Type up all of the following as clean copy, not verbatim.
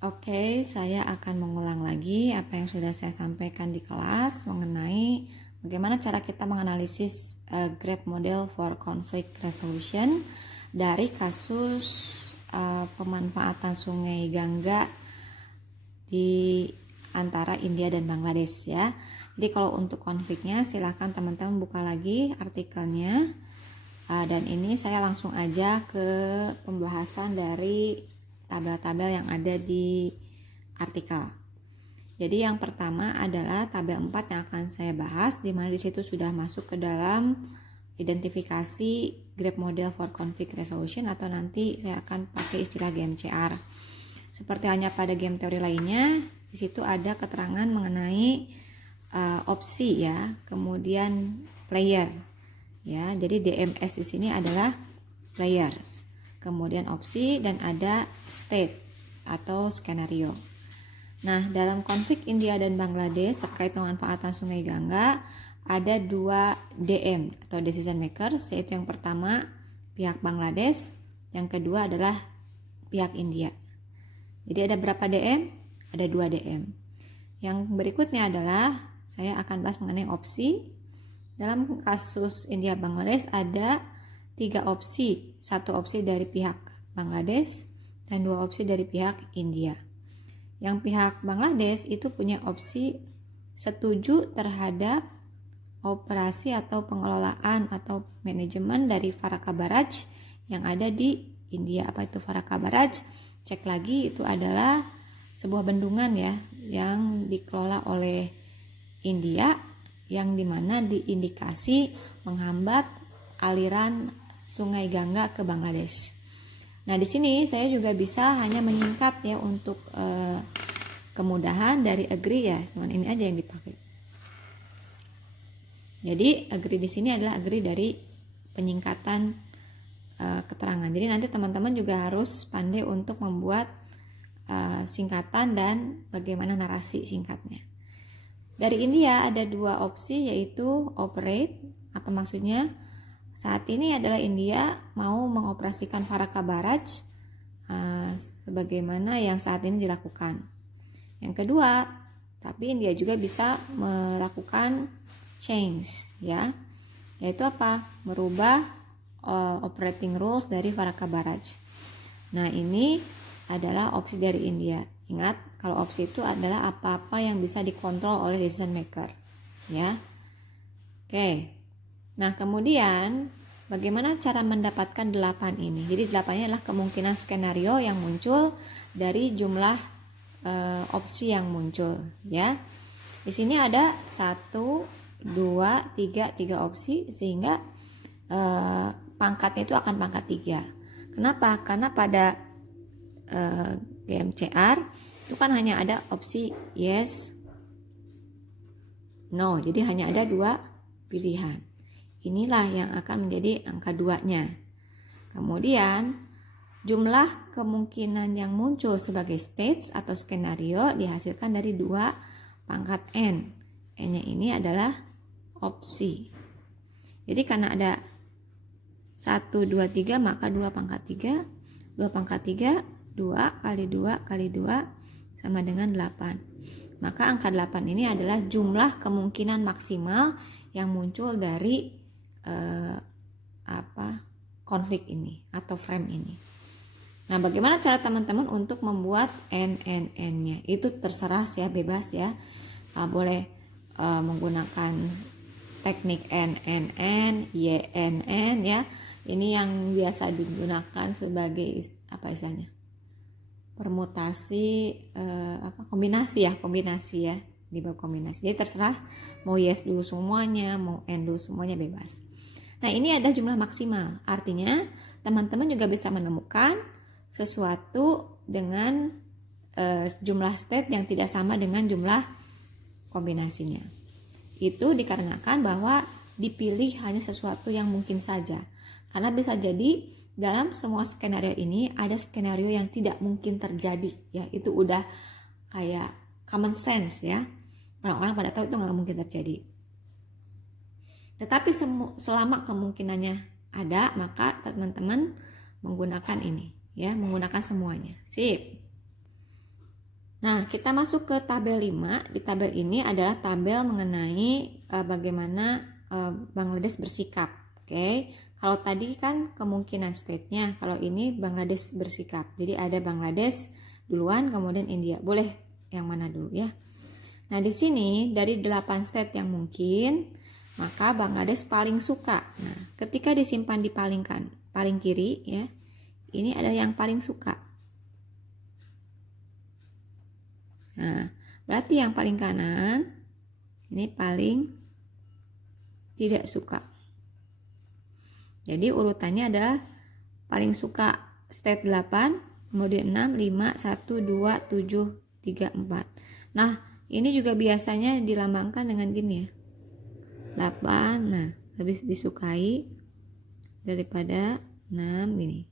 Oke, saya akan mengulang lagi apa yang sudah saya sampaikan di kelas mengenai bagaimana cara kita menganalisis graph model for conflict resolution dari kasus pemanfaatan Sungai Gangga di antara India dan Bangladesh ya. Jadi kalau untuk konfliknya silahkan teman-teman buka lagi artikelnya. Dan ini saya langsung aja ke pembahasan dari tabel-tabel yang ada di artikel. Jadi yang pertama adalah tabel 4 yang akan saya bahas, di mana di situ sudah masuk ke dalam identifikasi graph model for conflict resolution, atau nanti saya akan pakai istilah GMCR. Seperti hanya pada game teori lainnya, di situ ada keterangan mengenai opsi ya, kemudian player. Ya, jadi DMS di sini adalah players, kemudian opsi, dan ada state atau skenario. Nah, dalam konflik India dan Bangladesh terkait pemanfaatan Sungai Gangga ada 2 DM atau decision makers, yaitu yang pertama pihak Bangladesh, yang kedua adalah pihak India. Jadi ada berapa DM? Ada 2 DM. Yang berikutnya adalah saya akan bahas mengenai opsi. Dalam kasus India Bangladesh ada 3 opsi, 1 opsi dari pihak Bangladesh dan 2 opsi dari pihak India. Yang pihak Bangladesh itu punya opsi setuju terhadap operasi atau pengelolaan atau manajemen dari Farakka Barrage yang ada di India. Apa itu Farakka Barrage? Cek lagi, itu adalah sebuah bendungan ya yang dikelola oleh India, yang dimana diindikasi menghambat aliran Sungai Gangga ke Bangladesh. Nah, di sini saya juga bisa hanya menyingkat ya untuk kemudahan dari agree ya, cuman ini aja yang dipakai. Jadi agree di sini adalah agree dari penyingkatan keterangan. Jadi nanti teman-teman juga harus pandai untuk membuat singkatan dan bagaimana narasi singkatnya. Dari India ada 2 opsi, yaitu operate. Apa maksudnya? Saat ini adalah India mau mengoperasikan Farakka Barrage sebagaimana yang saat ini dilakukan. Yang kedua, tapi India juga bisa melakukan change ya, yaitu apa? Merubah operating rules dari Farakka Barrage. Nah, ini adalah opsi dari India. Ingat, kalau opsi itu adalah apa-apa yang bisa dikontrol oleh decision maker ya. Oke. Nah, kemudian bagaimana cara mendapatkan 8 ini? Jadi 8-nya adalah kemungkinan skenario yang muncul dari jumlah opsi yang muncul ya. Di sini ada 1, 2, 3 opsi, sehingga pangkatnya itu akan pangkat 3. Kenapa? Karena pada GMCR itu kan hanya ada opsi yes, no. Jadi hanya ada 2 pilihan. Inilah yang akan menjadi angka 2-nya. Kemudian jumlah kemungkinan yang muncul sebagai states atau skenario dihasilkan dari 2 pangkat N. N-nya ini adalah opsi. Jadi karena ada 1, 2, 3, maka 2 pangkat 3. 2 pangkat 3, 2 kali 2 kali 2 sama dengan 8. Maka angka 8 ini adalah jumlah kemungkinan maksimal yang muncul dari konflik ini atau frame ini. Nah, bagaimana cara teman-teman untuk membuat N-nya? Itu terserah ya, bebas ya. Boleh menggunakan teknik NNN, YNN ya. Ini yang biasa digunakan sebagai apa istilahnya? Permutasi kombinasi ya, di bab kombinasi. Jadi terserah mau yes dulu semuanya, mau n dulu semuanya, bebas. Nah, ini ada jumlah maksimal. Artinya teman-teman juga bisa menemukan sesuatu dengan jumlah state yang tidak sama dengan jumlah kombinasinya. Itu dikarenakan bahwa dipilih hanya sesuatu yang mungkin saja. Karena bisa jadi dalam semua skenario ini ada skenario yang tidak mungkin terjadi ya. Itu udah kayak common sense ya. Orang-orang pada tahu itu nggak mungkin terjadi. Tetapi selama kemungkinannya ada, maka teman-teman menggunakan ini ya, menggunakan semuanya. Sip. Nah, kita masuk ke tabel 5. Di tabel ini adalah tabel mengenai bagaimana Bangladesh bersikap. Oke. Kalau tadi kan kemungkinan state-nya, kalau ini Bangladesh bersikap. Jadi ada Bangladesh duluan, kemudian India. Boleh yang mana dulu ya. Nah, di sini dari 8 state yang mungkin, maka Bangladesh paling suka. Nah, ketika disimpan di paling kiri ya, ini ada yang paling suka. Nah, berarti yang paling kanan ini paling tidak suka. Jadi urutannya adalah paling suka state 8, kemudian 6, 5, 1, 2, 7, 3, 4. Nah, ini juga biasanya dilambangkan dengan gini ya. 8, nah lebih disukai daripada 6 gini.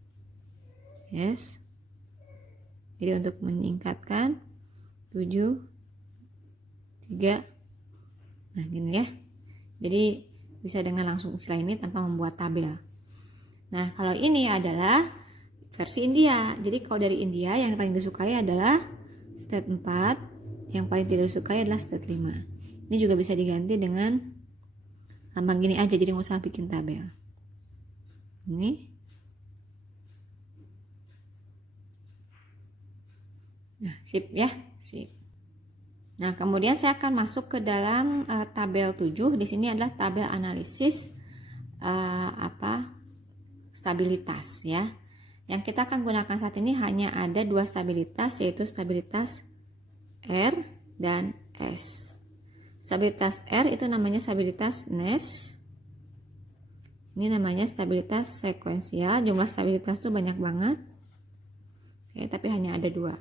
Yes. Jadi untuk meningkatkan 7, 3, nah gini ya. Jadi bisa dengan langsung istilah ini tanpa membuat tabel. Nah, kalau ini adalah versi India. Jadi kalau dari India yang paling disukai adalah state 4, yang paling tidak disukai adalah state 5. Ini juga bisa diganti dengan lambang gini aja, jadi nggak usah bikin tabel. Ini. Nah, sip ya, sip. Nah, kemudian saya akan masuk ke dalam tabel 7. Di sini adalah tabel analisis stabilitas ya. Yang kita akan gunakan saat ini hanya ada 2 stabilitas, yaitu stabilitas R dan S. Stabilitas R itu namanya stabilitas Nash. Ini namanya stabilitas sekuensial. Jumlah stabilitas itu banyak banget. Oke, tapi hanya ada 2.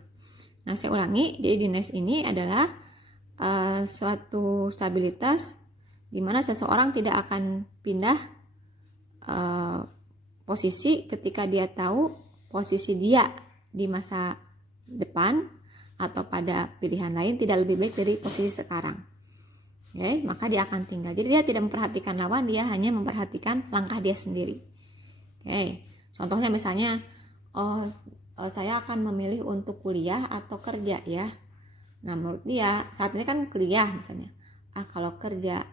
Nah, saya ulangi. Jadi di Nash ini adalah suatu stabilitas di mana seseorang tidak akan pindah posisi ketika dia tahu posisi dia di masa depan atau pada pilihan lain tidak lebih baik dari posisi sekarang. Oke, maka dia akan tinggal. Jadi dia tidak memperhatikan lawan, dia hanya memperhatikan langkah dia sendiri. Oke, contohnya misalnya, saya akan memilih untuk kuliah atau kerja ya. Nah, menurut dia saat ini kan kuliah misalnya. Kalau kerja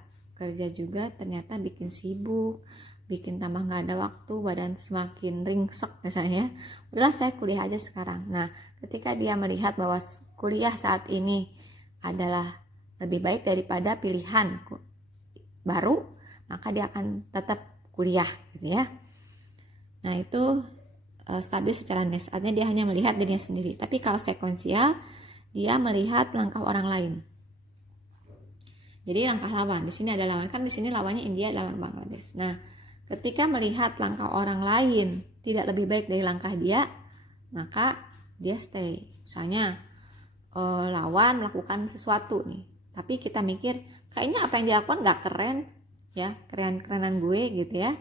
juga ternyata bikin sibuk, bikin tambah nggak ada waktu, badan semakin ringsek misalnya. Udahlah saya kuliah aja sekarang. Nah, ketika dia melihat bahwa kuliah saat ini adalah lebih baik daripada pilihan baru, maka dia akan tetap kuliah gitu ya. Nah, itu stabil secara Nash, artinya dia hanya melihat dirinya sendiri. Tapi kalau sekuensial, dia melihat langkah orang lain. Jadi langkah lawan, di sini ada lawan, kan di sini lawannya India, lawan Bangladesh. Nah, ketika melihat langkah orang lain tidak lebih baik dari langkah dia, maka dia stay. Misalnya lawan melakukan sesuatu nih, tapi kita mikir kayaknya apa yang dilakukan nggak keren ya, kerenan gue gitu ya.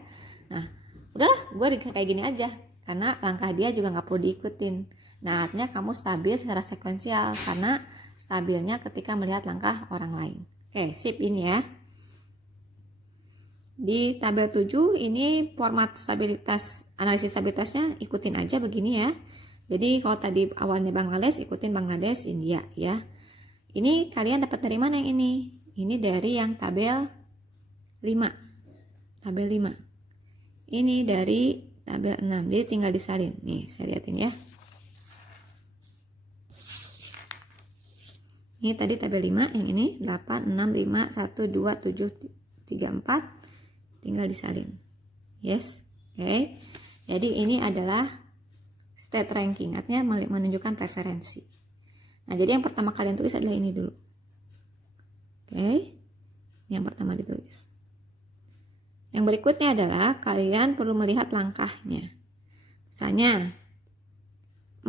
Nah, udahlah gue kayak gini aja, karena langkah dia juga nggak perlu diikutin. Nah, artinya kamu stabil secara sekuensial karena stabilnya ketika melihat langkah orang lain. Oke, sip ini ya. Di tabel 7 ini format stabilitas, analisis stabilitasnya ikutin aja begini ya. Jadi kalau tadi awalnya Bangladesh, ikutin Bangladesh, India ya. Ini kalian dapat dari mana yang ini? Ini dari yang tabel 5. Tabel 5. Ini dari tabel 6. Jadi tinggal disalin. Nih, saya lihatin ya. Ini tadi tabel 5, yang ini 8, 6, 5, 1, 2, 7, 3, 4. Tinggal disalin. Yes. Oke. Jadi ini adalah state ranking, artinya menunjukkan preferensi. Nah, jadi yang pertama kalian tulis adalah ini dulu. Oke. Yang pertama ditulis. Yang berikutnya adalah kalian perlu melihat langkahnya. Misalnya 4.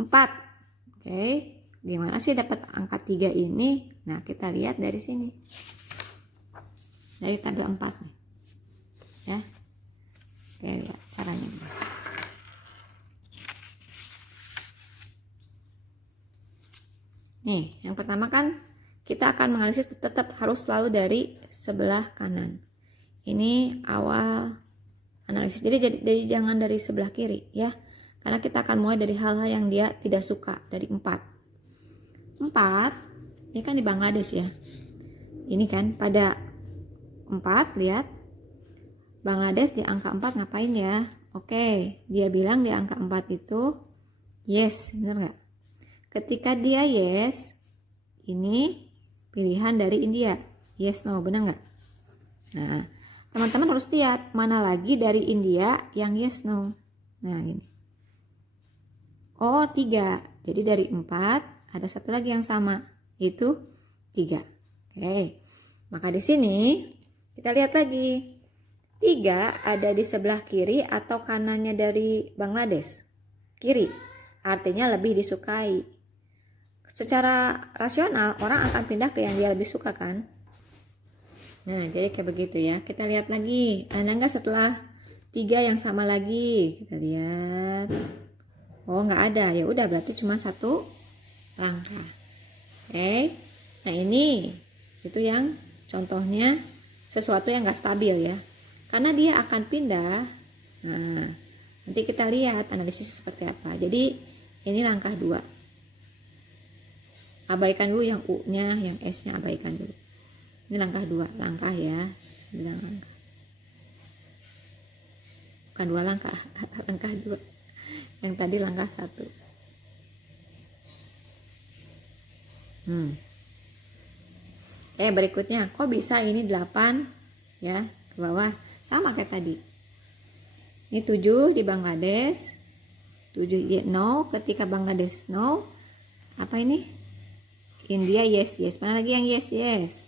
Oke. Gimana sih dapat angka 3 ini? Nah, kita lihat dari sini. Dari tabel 4 nih. Ya. Oke, lihat caranya. Nih, yang pertama kan kita akan menganalisis tetap harus selalu dari sebelah kanan. Ini awal analisis. Jadi jangan dari sebelah kiri ya. Karena kita akan mulai dari hal-hal yang dia tidak suka, dari 4. 4, ini kan di Bangladesh ya. Ini kan pada 4, lihat. Bangladesh di angka 4 ngapain ya? Oke, dia bilang di angka 4 itu yes, bener nggak? Ketika dia yes, ini pilihan dari India. Yes, no, bener nggak? Nah, teman-teman harus lihat mana lagi dari India yang yes, no. Nah, gini. Oh, 3. Jadi dari 4 ada satu lagi yang sama, itu 3. Oke. Maka di sini kita lihat lagi. 3 ada di sebelah kiri atau kanannya dari Bangladesh? Kiri. Artinya lebih disukai. Secara rasional orang akan pindah ke yang dia lebih suka kan? Nah, jadi kayak begitu ya. Kita lihat lagi. Ada nggak setelah 3 yang sama lagi? Kita lihat. Oh, nggak ada. Ya udah, berarti cuma satu langkah. Oke. Nah, ini itu yang contohnya sesuatu yang nggak stabil ya. Karena dia akan pindah. Nah, nanti kita lihat analisis seperti apa. Jadi ini langkah 2. Abaikan dulu yang U-nya, yang S-nya abaikan dulu. Ini langkah 2, langkah ya. Bilang langkah. Bukan 2 langkah, langkah 2. Yang tadi langkah 1. Berikutnya, kok bisa ini 8 ya ke bawah? Sama kayak tadi. Ini 7 di Bangladesh. 7 no, ketika Bangladesh no. Apa ini? India yes, yes. Mana lagi yang yes, yes?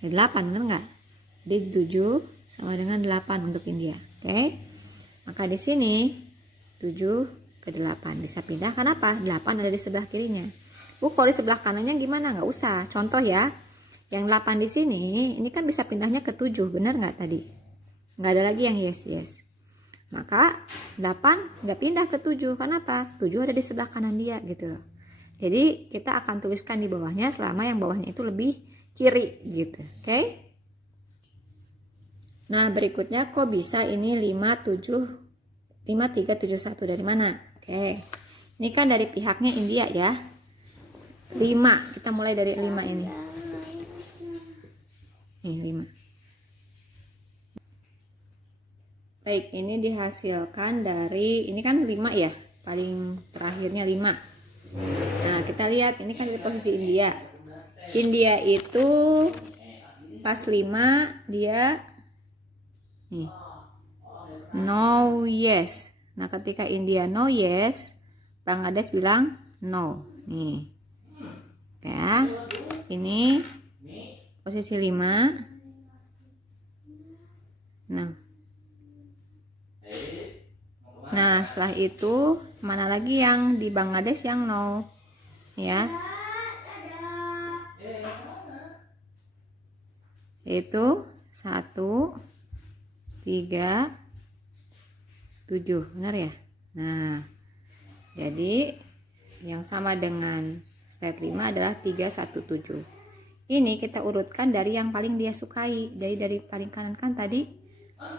8, benar nggak? Jadi 7 sama dengan 8 untuk India. Oke. Maka di sini 7 ke 8 bisa pindah. Kenapa? 8 ada di sebelah kirinya. Kalau di sebelah kanannya gimana? Nggak usah. Contoh ya. Yang 8 di sini, ini kan bisa pindahnya ke 7, benar nggak tadi? Nggak ada lagi yang yes, yes. Maka 8 nggak pindah ke 7. Kenapa? 7 ada di sebelah kanan dia gitu loh. Jadi kita akan tuliskan di bawahnya selama yang bawahnya itu lebih kiri gitu. Oke? Nah, berikutnya kok bisa ini 5371 dari mana? Oke. Ini kan dari pihaknya India ya. 5. Kita mulai dari 5 ini. Nih, 5. Baik, ini dihasilkan dari, ini kan 5 ya, paling terakhirnya 5. Nah, kita lihat, ini kan dari posisi India. India itu pas 5, dia nih, no yes. Nah, ketika India no yes, Bangladesh bilang no. Nih, ya, ini posisi 5. Nah, setelah itu mana lagi yang di Bangladesh yang no ya? Itu 1, 3, 7, benar ya? Nah, jadi yang sama dengan state 5 adalah 317. Ini kita urutkan dari yang paling dia sukai. Jadi dari paling kanan kan tadi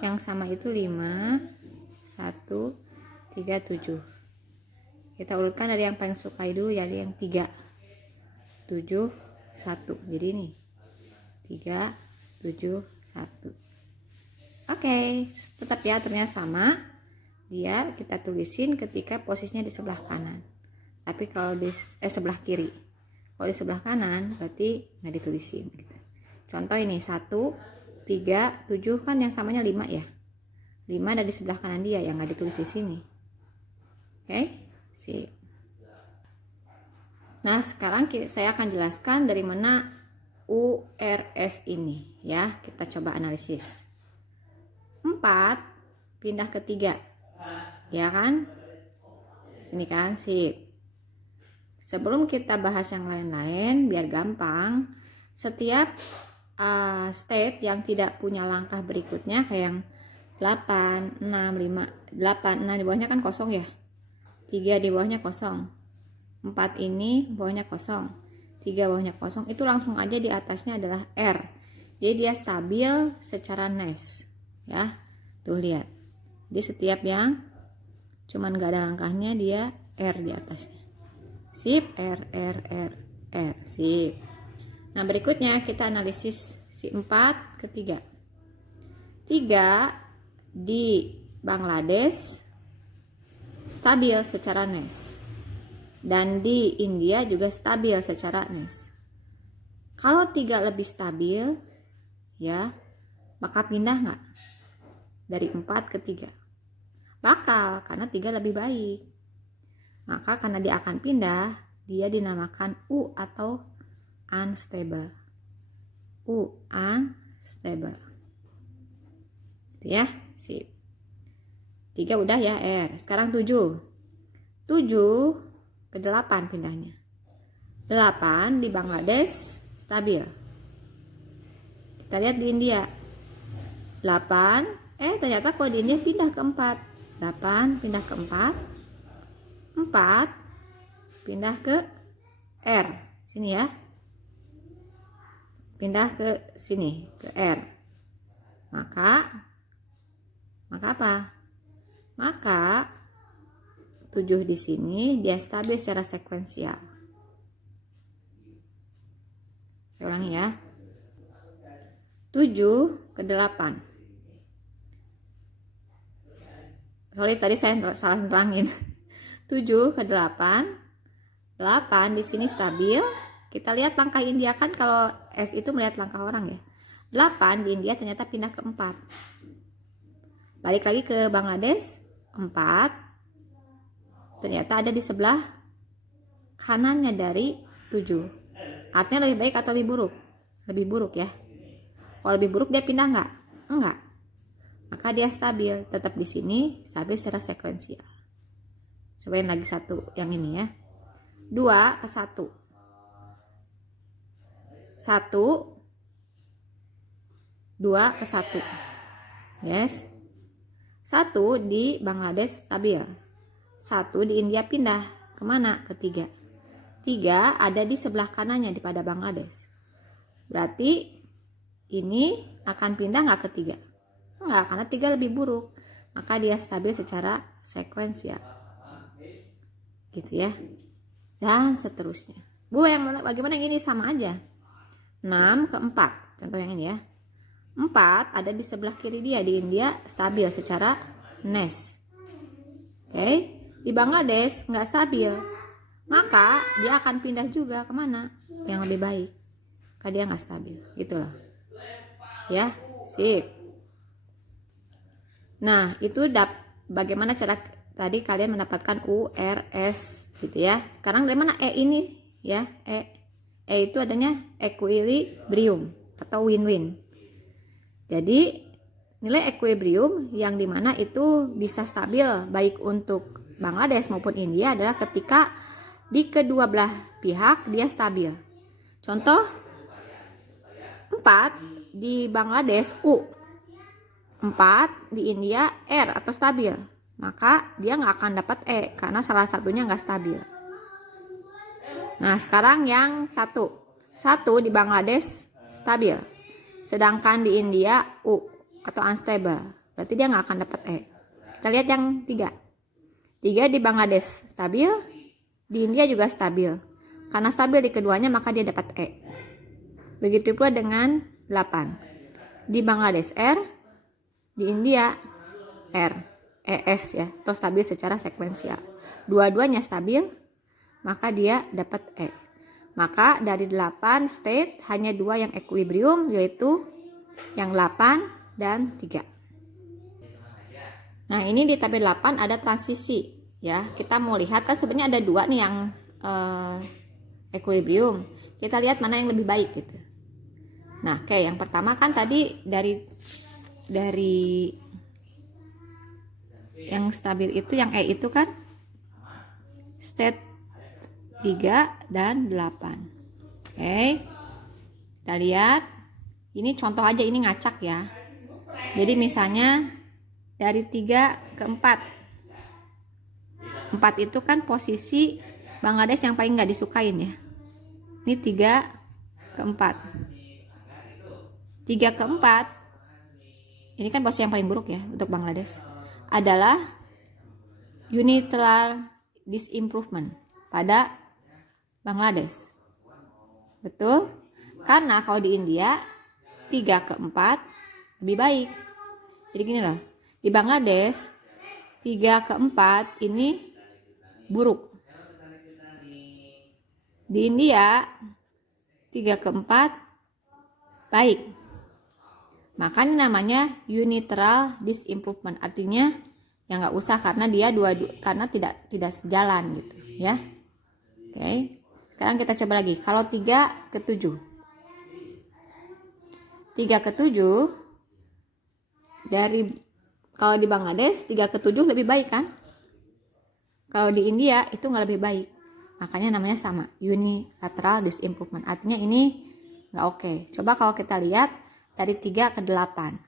yang sama itu 5, 1, 3, 7. Kita urutkan dari yang paling sukai dulu ya, yang 3, 7, 1. Jadi ini 3, 7, 1. Oke, tetap ya aturnya sama. Dia kita tulisin ketika posisinya di sebelah kanan. Tapi kalau di sebelah kiri. Kalau di sebelah kanan berarti nggak ditulisin gitu. Contoh ini 1, 3, 7 kan yang samanya 5 ya. 5 ada di sebelah kanan dia yang nggak ditulis di sini. Oke, sip. Nah, sekarang saya akan jelaskan dari mana URS ini ya. Kita coba analisis. 4 pindah ke 3. Ya kan? Sini kan, sip. Sebelum kita bahas yang lain-lain biar gampang, setiap state yang tidak punya langkah berikutnya kayak yang 8, 6, 5, 8, 6 di bawahnya kan kosong ya. 3 di bawahnya kosong. 4 ini bawahnya kosong. 3 bawahnya kosong. Itu langsung aja di atasnya adalah R. Jadi dia stabil secara nice. Ya. Tuh lihat. Jadi setiap yang cuman gak ada langkahnya dia R di atasnya. Sip, R. R. Sip. Nah, berikutnya kita analisis si 4 ke 3. 3 di Bangladesh stabil secara NES. Dan di India juga stabil secara NES. Kalau 3 lebih stabil, ya, maka pindah nggak? Dari 4 ke 3. Bakal, karena 3 lebih baik. Maka karena dia akan pindah, dia dinamakan U atau unstable. U unstable. Itu ya, sip. 3 udah ya, R. Sekarang 7. 7 ke 8 pindahnya. 8 di Bangladesh stabil. Kita lihat di India. 8, ternyata kalau di India pindah ke 4. 8 pindah ke 4. 4 pindah ke R. Sini ya. Pindah ke sini, ke R. Maka apa? Maka 7 di sini dia stabil secara sekuensial. Saya ulangi ya. 7 ke 8. Sorry, tadi saya salah nerangin. 7 ke 8. 8 di sini stabil. Kita lihat langkah India, kan kalau S itu melihat langkah orang ya. 8 di India ternyata pindah ke 4. Balik lagi ke Bangladesh. 4 ternyata ada di sebelah kanannya dari 7. Artinya lebih baik atau lebih buruk? Lebih buruk ya. Kalau lebih buruk dia pindah nggak? Enggak. Maka dia stabil, tetap di sini, stabil secara sekuensial. Cobain lagi satu yang ini ya. 2 ke 1. 1 2 ke 1. Yes. 1 di Bangladesh stabil. 1 di India pindah kemana? Ke 3. 3 ada di sebelah kanannya pada Bangladesh. Berarti ini akan pindah nggak ke 3? Enggak, karena 3 lebih buruk. Maka dia stabil secara sekuensial. Gitu ya. Dan seterusnya. Bu, bagaimana yang ini? Sama aja. 6 ke 4. Contoh yang ini ya. 4 ada di sebelah kiri dia. Di India stabil secara NES. Oke. Di Bangladesh nggak stabil. Maka dia akan pindah juga kemana? Yang lebih baik. Karena dia nggak stabil. Gitu loh. Ya. Sip. Nah, itu bagaimana cara tadi kalian mendapatkan U, R, S gitu ya. Sekarang dari mana E ini ya? E itu adanya equilibrium atau win-win. Jadi nilai equilibrium yang dimana itu bisa stabil baik untuk Bangladesh maupun India adalah ketika di kedua belah pihak dia stabil. Contoh 4 di Bangladesh U, 4 di India R atau stabil, maka dia nggak akan dapat E karena salah satunya nggak stabil. Nah, sekarang yang 1 di Bangladesh stabil, sedangkan di India U atau unstable, berarti dia nggak akan dapat E. Kita lihat yang 3 di Bangladesh stabil, di India juga stabil. Karena stabil di keduanya maka dia dapat E. Begitu pula dengan 8 di Bangladesh R, di India R, ES ya, atau stabil secara sekuensial. Dua-duanya stabil, maka dia dapat E. Maka dari 8 state hanya 2 yang equilibrium, yaitu yang 8 dan 3. Nah, ini di tabel 8 ada transisi ya. Kita mau lihat kan sebenarnya ada 2 nih yang equilibrium. Kita lihat mana yang lebih baik gitu. Nah, oke, yang pertama kan tadi dari yang stabil itu yang E itu kan state 3 dan 8. Oke. Kita lihat. Ini contoh aja, ini ngacak ya. Jadi misalnya dari 3 ke 4. 4 itu kan posisi Bangladesh yang paling nggak disukain ya. Ini 3 ke 4. 3 ke 4. Ini kan posisi yang paling buruk ya untuk Bangladesh. Adalah unilateral disimprovement pada Bangladesh. Betul? Karena kalau di India 3/4 lebih baik. Jadi gini loh, di Bangladesh 3/4 ini buruk. Di India 3/4 baik. Makanya namanya unilateral disimprovement. Artinya ya nggak usah karena dia karena tidak sejalan gitu ya. Oke. Sekarang kita coba lagi. Kalau 3/7. 3/7 dari kalau di Bangladesh 3/7 lebih baik kan? Kalau di India itu nggak lebih baik. Makanya namanya sama, unilateral disimprovement. Artinya ini nggak oke. Coba kalau kita lihat dari 3/8.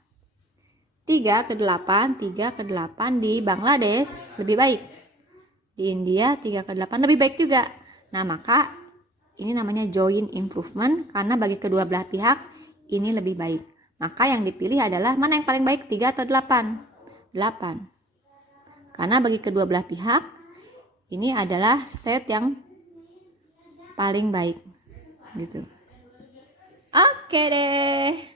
3/8 di Bangladesh lebih baik. Di India 3/8 lebih baik juga. Nah, maka ini namanya joint improvement karena bagi kedua belah pihak ini lebih baik. Maka yang dipilih adalah mana yang paling baik, 3 atau 8? 8. Karena bagi kedua belah pihak ini adalah state yang paling baik gitu. Oke deh.